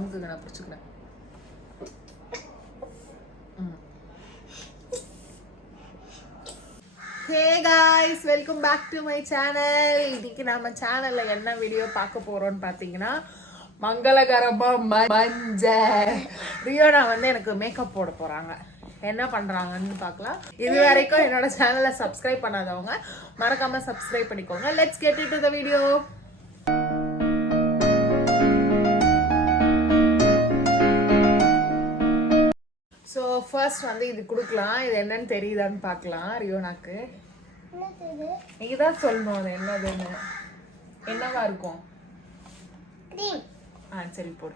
அமுக்குங்க நான் பிடிச்சிக்கிறேன். Hey guys, welcome back to my channel. இன்னைக்கு நம்ம சேனல்ல என்ன வீடியோ பார்க்க போறோம்னு பார்த்தீங்கன்னா, மங்களகரமா மஞ்சள் ரியோனா வந்து எனக்கு மேக்கப் போட போறாங்க. என்ன பண்றாங்கன்னு பார்க்கலாம். இது வரைக்கும் என்னோட சேனலை சப்ஸ்கிரைப் பண்ணாதவங்க மறக்காம சப்ஸ்கிரைப் பண்ணிக்கோங்க. Let's get into the video. So first வந்து இது கொடுக்கலாம். இது என்னன்னு தெரியுதான்னு பார்க்கலாம். ரியோனாக்கு நீங்க தான் சொல்லணும் அது என்னதுன்னு. என்னவா இருக்கும்? சரி போடு.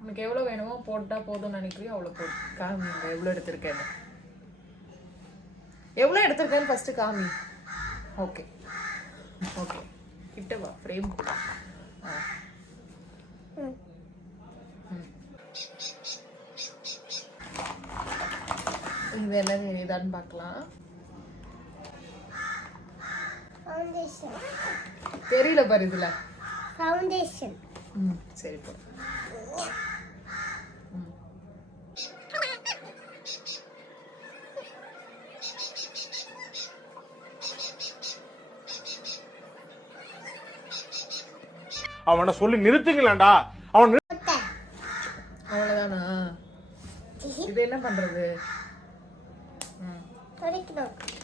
உனக்கு எவ்வளோ வேணுமோ போட்டா போதும்னு நினைக்கிறீங்க அவ்வளோ போட்டு காமி. எவ்வளோ எடுத்திருக்கேன்னு ஃபர்ஸ்ட் காமி. ஓகே ஓகே, கிட்ட வா, ஃப்ரேம் கூட. இது என்ன தெரியுதான்னு பார்க்கலாம். தெரியல பாரு இதுல ஃபவுண்டேஷன். சரி போ. அவனை சொல்லி நிறுத்துங்களேன்டா. அவன் அவ்வளவுதானா? இது என்ன பண்றது?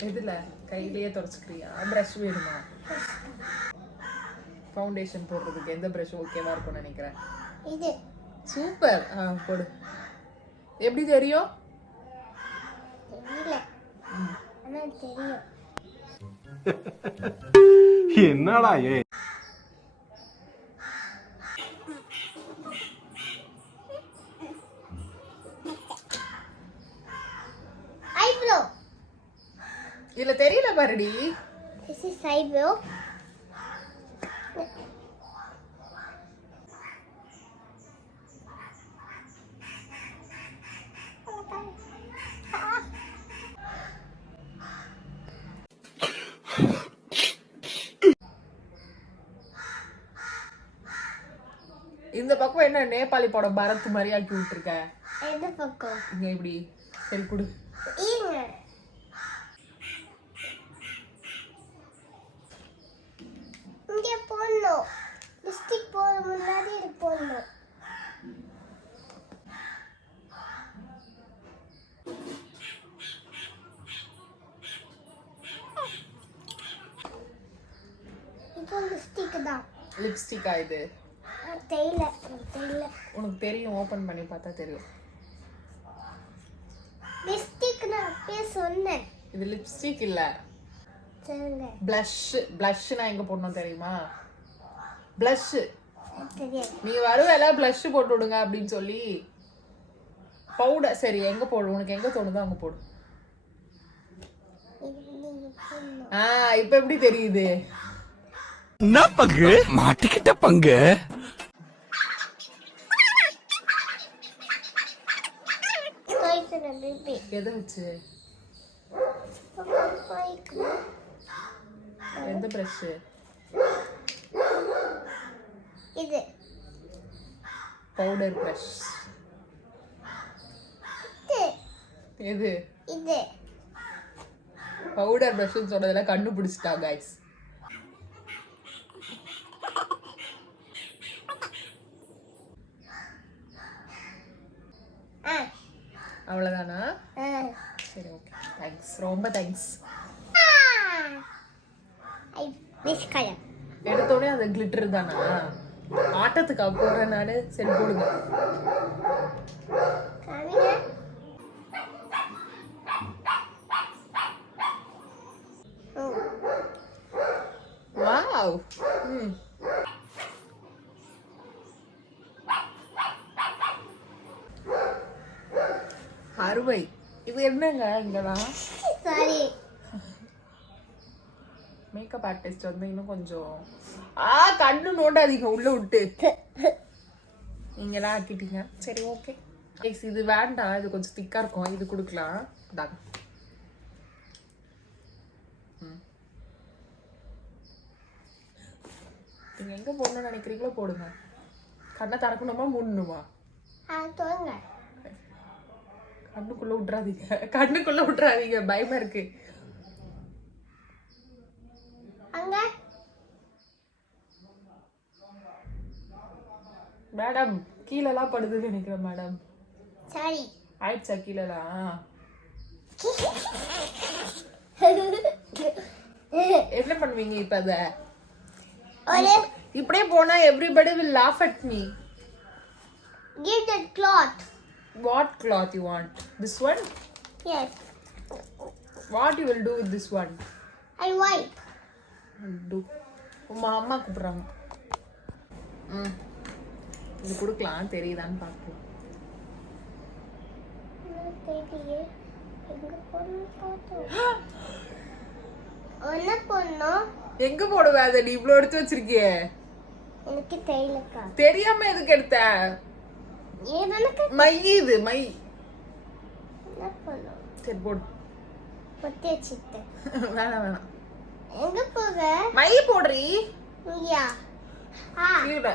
எதுல? கையிலேயே தொடச்சுக்கிறியா? பிரஷ் வேணுமா? ஃபவுண்டேஷன் போடுறதுக்கு எந்த பிரஷ் ஓகேவா இருக்கும்னு நினைக்கிறேன். இது சூப்பர். போடு. எப்படி தெரியும்? என்னடா ஏ இல்ல தெரியல பாருடி. This is eyebrow. இந்த பக்கம் என்ன நேபாளி படம் பரத் மாதிரி ஆக்கி விட்டுருக்க? எந்த பக்கம்? இங்க இப்படி. சரி கொடு. இங்க போடணும். லிப்ஸ்டிக் போட முன்னாடி இது போடணும். இது லிப்ஸ்டிக் தான். லிப்ஸ்டிக்கா இது? தெரியல. உனக்கு தெரியும், ஓபன் பண்ணி பார்த்தா தெரியும். லிப்ஸ்டிக் நான் அப்பவே சொன்னேன். இது லிப்ஸ்டிக் இல்ல. சொல்லுங்க. blushனா எங்க போடணும் தெரியுமா? blush. தெரியாது. நீ வருவேல blush போட்டு விடுங்க அப்படின்னு சொல்லி. பவுடர். சரி எங்க போடு? உனக்கு எங்க தோணுதோ அங்க போடு. இப்ப எப்படி தெரியுது? என்ன பங்கு மாட்டிக்கிட்ட பங்கு? எதை வச்சு? எந்த பிரஷ்? இது பவுடர் பிரஷ். எது? இது பவுடர் பிரஷ்னு சொன்னதுல கண்டுபிடிச்சிட்டா गाइस. அவ்வளவுதானா? சரி ஓகே, தேங்க்ஸ், ரொம்ப தேங்க்ஸ். எடுத்தோடனே அது கிளிட்டர் தானா? ஆட்டத்துக்கு போடுறேன் நானு. சரி போடுங்க. வாவ். அருமை. இது என்னங்க இங்கதான்? சாரி, மேக்கப் ஆர்டிஸ்ட் வந்து இன்னும் கொஞ்சம் கண்ணு நோண்டாதீங்க உள்ள விட்டு. நீங்களாம் ஆக்கிட்டீங்க. சரி ஓகே. இது வேண்டாம், இது கொஞ்சம் திக்கா இருக்கும். இது கொடுக்கலாம். நீங்க எங்க போடணும்னு நினைக்கிறீங்களோ போடுங்க. கண்ணை திறக்கணுமா மூடணுமா? தோங்க. கண்ணுக்குள்ள விட்டுறாதீங்க, பயமா இருக்கு. அங்க மேடம் கீழெல்லாம் படுதுன்னு நினைக்கிறேன் மேடம். சரி. ஆயிடுச்சா கீழெல்லாம்? என்ன பண்ணுவீங்க இப்ப அத? ஒரு இப்படியே போனா everybody will laugh at me. give that cloth. What cloth you want? This one? Yes. What you will do with this one? I wipe. Do. Uma அம்மா கூப்பிடுறாங்க. இது கொடுக்கலாம், தெரியுதான்னு பார்க்கலாம். தெரியலையே. எங்க போடணும் பார்த்தோம். என்ன போடணும்? எங்க போடுவே அதை? நீ இவ்வளவு எடுத்து வச்சிருக்கியே. எனக்கு தெரியலக்கா. தெரியாம எதுக்கு எடுத்த? எனக்கு மை இது மை. என்ன பண்ணணும்? சரி போடு. பொத்தி வச்சுட்டேன். வேணாம். எங்க போக? மை போடுறீ. இங்கயா? கீழே.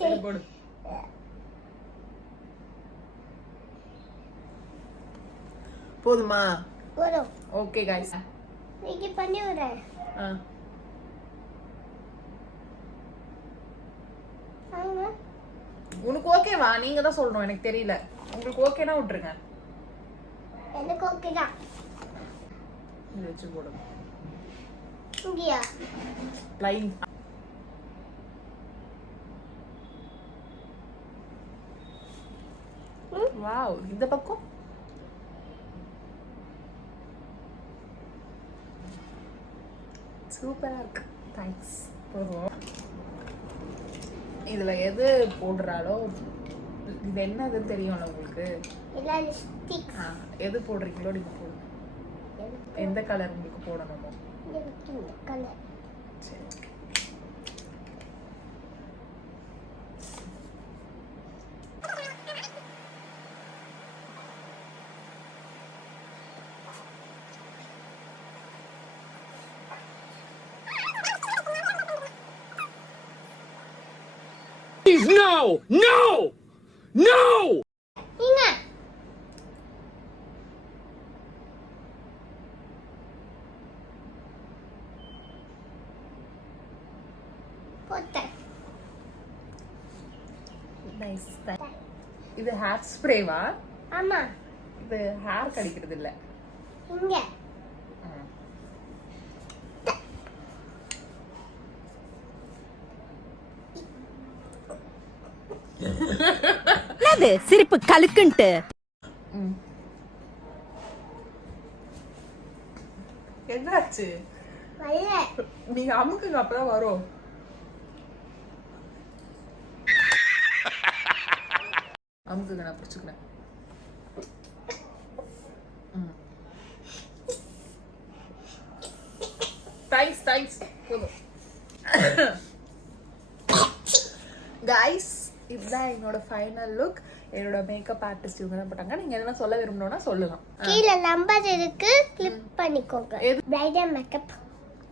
சரி போடு. போதுமா? போதும். Okay guys. நீங்க பண்ணி விடுறேன். உனக்கு ஓகேவா? நீங்க தான் சொல்லணும், எனக்கு தெரியல. உங்களுக்கு ஓகேனா விட்டுருங்க. எனக்கு ஓகே தான். இது வச்சு போடுங்க. இங்கயா? லைன். வாவ், இந்த பக்கம் சூப்பரா இருக்கு. தேங்க்ஸ். போதும். இதுல எது போடுறாலோ இது என்னதுன்னு தெரியும்ல உங்களுக்கு? இல்ல லிப்ஸ்டிக். எது போடுறீங்களோ நீங்க போடுங்க. எந்த கலர் உங்களுக்கு போடணுமோ. இந்த கலர். சரி. No! No! No! இங்க. போட்டேன். நைஸ். இது ஹேர் ஸ்ப்ரேவா? ஆமா. இது ஹேர் கடிக்கிறது இல்ல. இங்க. என்னது சிரிப்பு கலுக்குன்ட்டு? என்னாச்சு? வரல. நீங்க அமுக்குங்க, அப்பதான் வரும். அமுக்குங்க, நான் பிடிச்சுக்கிறேன். தேங்க்ஸ். போதும். கைஸ், இதுதான் என்னோட ஃபைனல் லுக். என்னோட மேக்கப் ஆர்டிஸ்ட் இவங்க தான் போட்டாங்க. நீங்க எதனா சொல்ல விரும்பணும்னா சொல்லலாம். கீழ நம்பர் இருக்கு, கிளிக் பண்ணிக்கோங்க. Bridal makeup.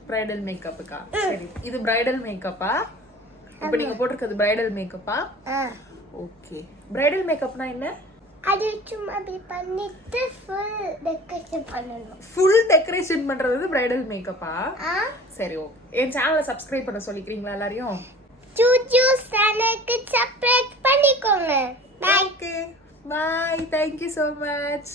பிரைடல் மேக்கப்புக்கா? சரி, இது பிரைடல் மேக்கப்பா? இப்போ நீங்க போட்டிருக்கிறது பிரைடல் மேக்கப்பா? ஓகே. பிரைடல் மேக்கப்னா என்ன? அது சும்மா அப்படி பண்ணிட்டு ஃபுல் டெக்கரேஷன் பண்ணனும். ஃபுல் டெக்கரேஷன் பண்றது பிரைடல் மேக்கப்பா? சரி, ஓகே. என் சேனலை சப்ஸ்கிரைப் பண்ண சொல்லிக்கிறீங்களா எல்லாரையும்? ஜூஜூ சேனலுக்கு சப்ஸ்கிரைப் பண்ணிக்கோங்க. Bye. Okay, bye. Thank you so much.